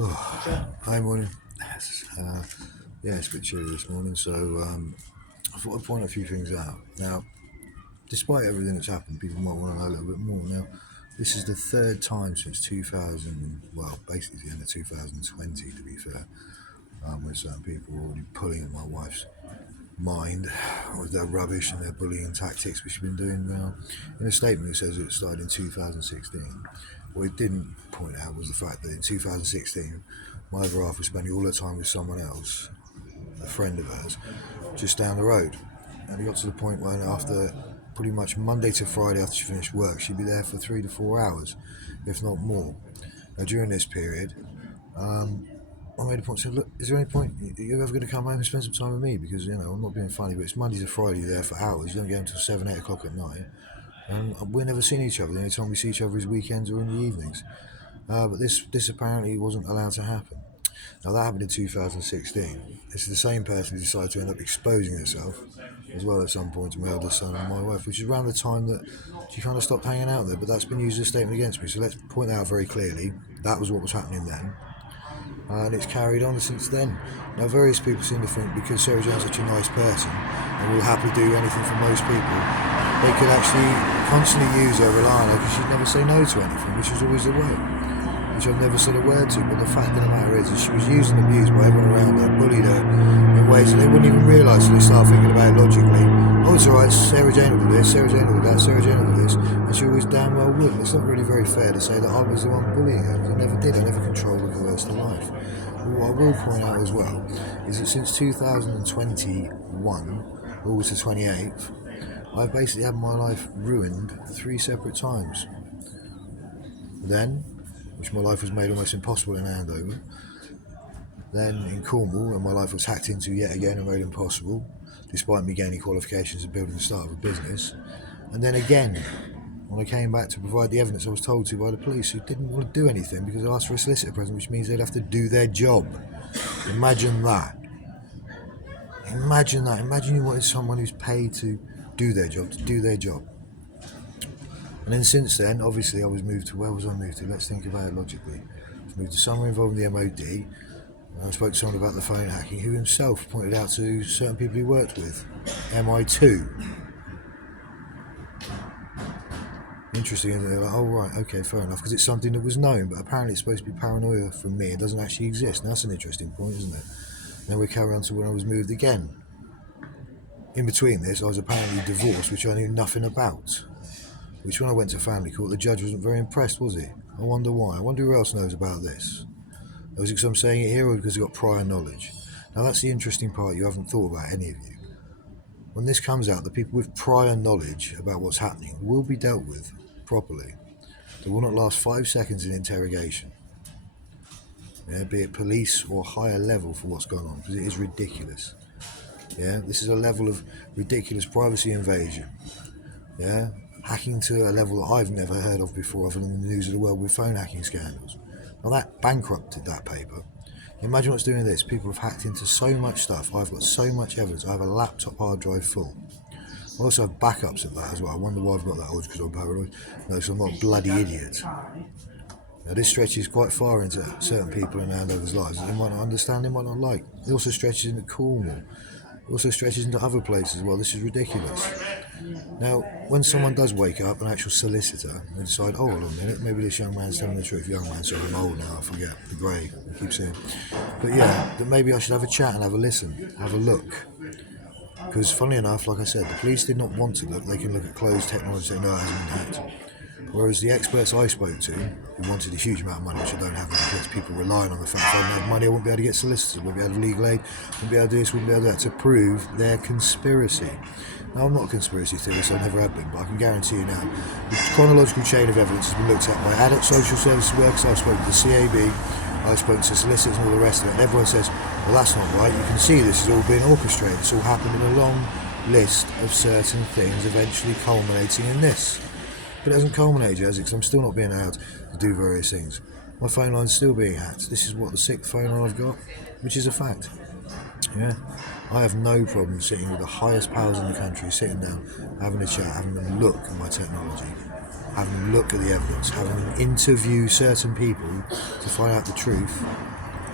Hi, morning. Yeah, it's a bit chilly this morning, so I thought I'd point a few things out. Now, despite everything that's happened, people might want to know a little bit more. Now, this is the third time since 2000, well, basically the end of 2020, to be fair, when certain people were already pulling at my wife's mind with their rubbish and their bullying tactics, which she's been doing now. In a statement, it says it started in 2016. What it didn't point out was the fact that in 2016, my other half was spending all her time with someone else, a friend of hers, just down the road. And it got to the point where after pretty much Monday to Friday after she finished work, she'd be there for 3 to 4 hours, if not more. Now, during this period, I made a point saying, look, is there any point, you're ever going to come home and spend some time with me? Because, I'm not being funny, but it's Monday to Friday, you're there for hours, you don't get until 7, 8 o'clock at night. And we're never seeing each other. The only time we see each other is weekends or in the evenings. But this apparently wasn't allowed to happen. Now, that happened in 2016. It's the same person who decided to end up exposing herself, as well at some point to my eldest son and my wife, which is around the time that she kind of stopped hanging out there. But that's been used as a statement against me. So let's point out very clearly that was what was happening then. And it's carried on since then. Now, various people seem to think because Sarah Jane's such a nice person and will happily do anything for most people, they could actually constantly use her, rely on her, because she'd never say no to anything, which is always the way, which I've never said a word to. But the fact of the matter is that she was used and abused by everyone around her, bullied her in ways that they wouldn't even realise until they start thinking about it logically. Oh, it's alright, Sarah Jane will do this, Sarah Jane will do that, Sarah Jane will do this, and she always damn well would. And it's not really very fair to say that I was the one bullying her, because I never did. I never controlled her for the rest of life. But what I will point out as well is that since 2021, August the 28th, I've basically had my life ruined 3 separate times. Then, which my life was made almost impossible in Andover. Then in Cornwall, and my life was hacked into yet again and made impossible, despite me gaining qualifications and building the start of a business. And then again, when I came back to provide the evidence I was told to by the police, who didn't want to do anything because I asked for a solicitor present, which means they'd have to do their job. Imagine that. Imagine that. Imagine you wanted someone who's paid to do their job, And then since then, obviously, I was moved to, where was I moved to? Let's think about it logically. I was moved to somewhere involved in the MOD. I spoke to someone about the phone hacking who himself pointed out to certain people he worked with. MI2. Interesting, isn't it? They're like, oh, right, okay, fair enough, because it's something that was known, but apparently it's supposed to be paranoia from me. It doesn't actually exist. Now, that's an interesting point, isn't it? Then we carry on to when I was moved again. In between this, I was apparently divorced, which I knew nothing about. Which, when I went to family court, the judge wasn't very impressed, was he? I wonder why. I wonder who else knows about this. Was it because I'm saying it here, or because I've got prior knowledge? Now, that's the interesting part you haven't thought about, any of you. When this comes out, the people with prior knowledge about what's happening will be dealt with properly. They will not last 5 seconds in interrogation. Yeah, be it police or higher level for what's going on, because it is ridiculous. Yeah, this is a level of ridiculous privacy invasion. Yeah, hacking to a level that I've never heard of before, other than the news of the world with phone hacking scandals. Now that bankrupted that paper. Imagine what's doing this. People have hacked into so much stuff. I've got so much evidence. I have a laptop hard drive full. I also have backups of that as well. I wonder why I've got that. Oh, it's because I'm paranoid. No, so I'm not a bloody idiot. Now this stretches quite far into certain people in Andover's lives. They might not understand, they might not like. It also stretches into Cornwall. It also stretches into other places as well. This is ridiculous. Now, when someone does wake up, an actual solicitor, and decide, oh, hold on a minute, maybe this young man's telling the truth. Young man, sorry, I'm old now, I forget, the grey, I keep saying. But yeah, that maybe I should have a chat and have a listen, have a look. Because, funnily enough, like I said, the police did not want to look. They can look at closed technology and say, no, it hasn't been hacked. Whereas the experts I spoke to, who wanted a huge amount of money, which I don't have, because people relying on the fact that if I didn't have money, I wouldn't be able to get solicitors, wouldn't be able to have legal aid, wouldn't be able to do this, wouldn't be able to do that, to prove their conspiracy. Now, I'm not a conspiracy theorist, I never have been, but I can guarantee you now, the chronological chain of evidence has been looked at by adult social services workers. I've spoken to the CAB, I've spoken to solicitors and all the rest of it, and everyone says, well, that's not right, you can see this has all been orchestrated, it's all happened in a long list of certain things, eventually culminating in this. But it hasn't culminated, has it? Because I'm still not being allowed to do various things. My phone line's still being hacked. This is what, the 6th phone line I've got, which is a fact. Yeah, I have no problem sitting with the highest powers in the country, sitting down, having a chat, having a look at my technology. having them look at the evidence, having them interview certain people to find out the truth.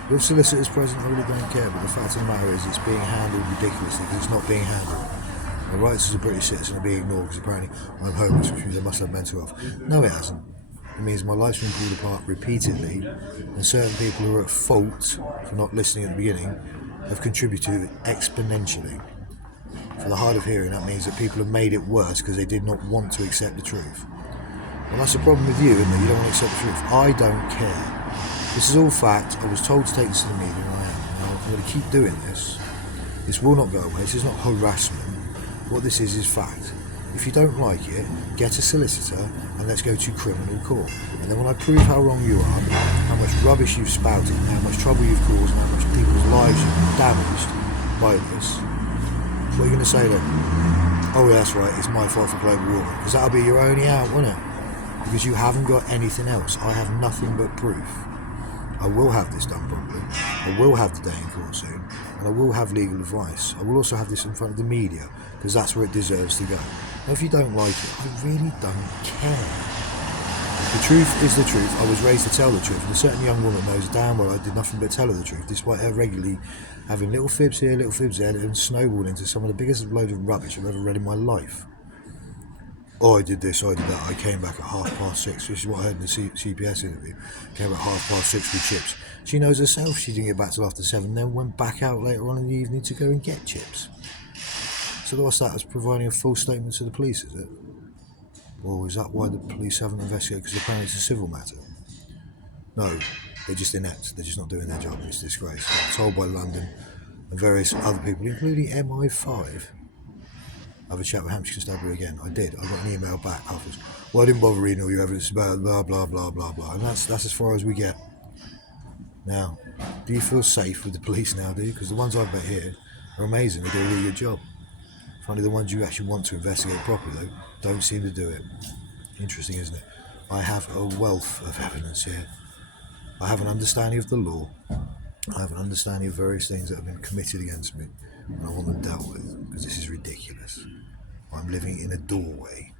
With solicitors present, I really don't care, but the fact of the matter is it's being handled ridiculously because it's not being handled. My rights as a British citizen are being ignored because apparently I'm homeless, which means I must have mental health. No, it hasn't. It means my life's been pulled apart repeatedly, and certain people who are at fault for not listening at the beginning have contributed exponentially. For the hard of hearing, that means that people have made it worse because they did not want to accept the truth. Well, that's the problem with you, isn't it? You don't want to accept the truth. I don't care. This is all fact. I was told to take this to the media, and I am. Now, I'm going to keep doing this. This will not go away. This is not harassment. What this is fact. If you don't like it, get a solicitor and let's go to criminal court. And then when I prove how wrong you are, how much rubbish you've spouted, and how much trouble you've caused, and how much people's lives you've damaged by this, what are you going to say then? Oh, yeah, that's right, it's my fault for global warming. Because that'll be your only out, won't it? Because you haven't got anything else. I have nothing but proof. I will have this done properly. I will have the day in court soon. And I will have legal advice. I will also have this in front of the media, because that's where it deserves to go. Now, if you don't like it, I really don't care. The truth is the truth. I was raised to tell the truth. And a certain young woman knows damn well I did nothing but tell her the truth, despite her regularly having little fibs here, little fibs there, and snowballed into some of the biggest load of rubbish I've ever read in my life. Oh, I did this, I did that. I came back at 6:30. This is what I heard in the CPS interview. Came back at 6:30 with chips. She knows herself she didn't get back till after 7, then went back out later on in the evening to go and get chips. So what's that? As providing a full statement to the police, is it? Or is that why the police haven't investigated? Because apparently it's a civil matter. No, they're just inept. They're just not doing their job. It's a disgrace. I'm told by London and various other people, including MI5. Have a chat with Hampshire Constabulary again. I did. I got an email back afterwards. Well, I didn't bother reading all your evidence about blah blah blah blah blah. And that's as far as we get. Now, do you feel safe with the police now, do you? Because the ones I've met here are amazing. They do a really good job. Finally, the ones you actually want to investigate properly, though, don't seem to do it. Interesting, isn't it? I have a wealth of evidence here. I have an understanding of the law. I have an understanding of various things that have been committed against me, and I want them dealt with, because this is ridiculous. I'm living in a doorway.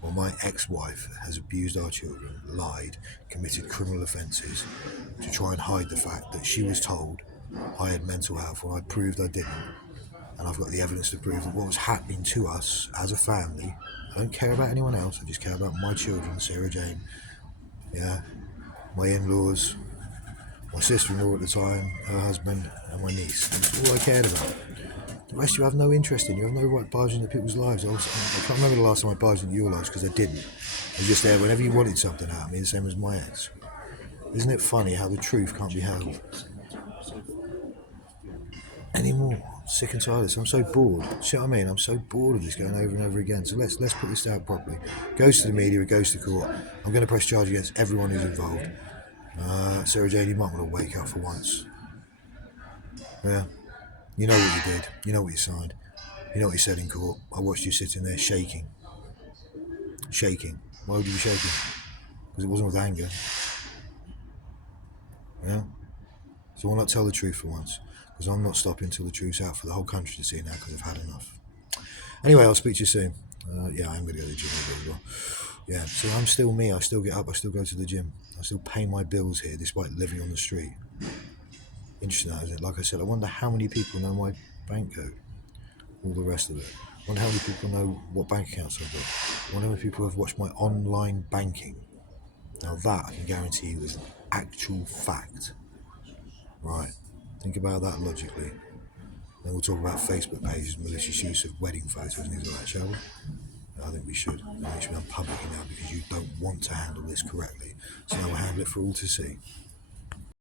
Well, my ex-wife has abused our children, lied, committed criminal offences to try and hide the fact that she was told I had mental health when I proved I didn't. And I've got the evidence to prove that what was happening to us as a family, I don't care about anyone else, I just care about my children, Sarah Jane, yeah, my in-laws, my sister-in-law at the time, her husband, and my niece. That's all I cared about. The rest you have no interest in. You have no right barging into people's lives. I can't remember the last time I barged into your lives because I didn't. I was just there whenever you wanted something out of me, the same as my ex. Isn't it funny how the truth can't be held anymore? I'm sick and tired of this. I'm so bored. See what I mean? I'm so bored of this going over and over again. So let's put this out properly. It goes to the media, it goes to court. I'm going to press charge against everyone who's involved. Sarah Jane, you might want to wake up for once. Yeah. You know what you did. You know what you signed. You know what you said in court. I watched you sitting there shaking. Shaking. Why would you be shaking? Because it wasn't with anger. Yeah? So why not tell the truth for once? Because I'm not stopping until the truth's out for the whole country to see now, because I've had enough. Anyway, I'll speak to you soon. Yeah, I'm going to go to the gym a bit as well. Yeah, so I'm still me. I still get up. I still go to the gym. I still pay my bills here, despite living on the street. Interesting, isn't it? Like I said, I wonder how many people know my bank code. All the rest of it. I wonder how many people know what bank accounts I've got. I wonder how many people have watched my online banking. Now that I can guarantee you is an actual fact. Right. Think about that logically. Then we'll talk about Facebook pages, malicious use of wedding photos and things like that, shall we? I think we should. I think it should be done publicly now because you don't want to handle this correctly. So now we'll handle it for all to see.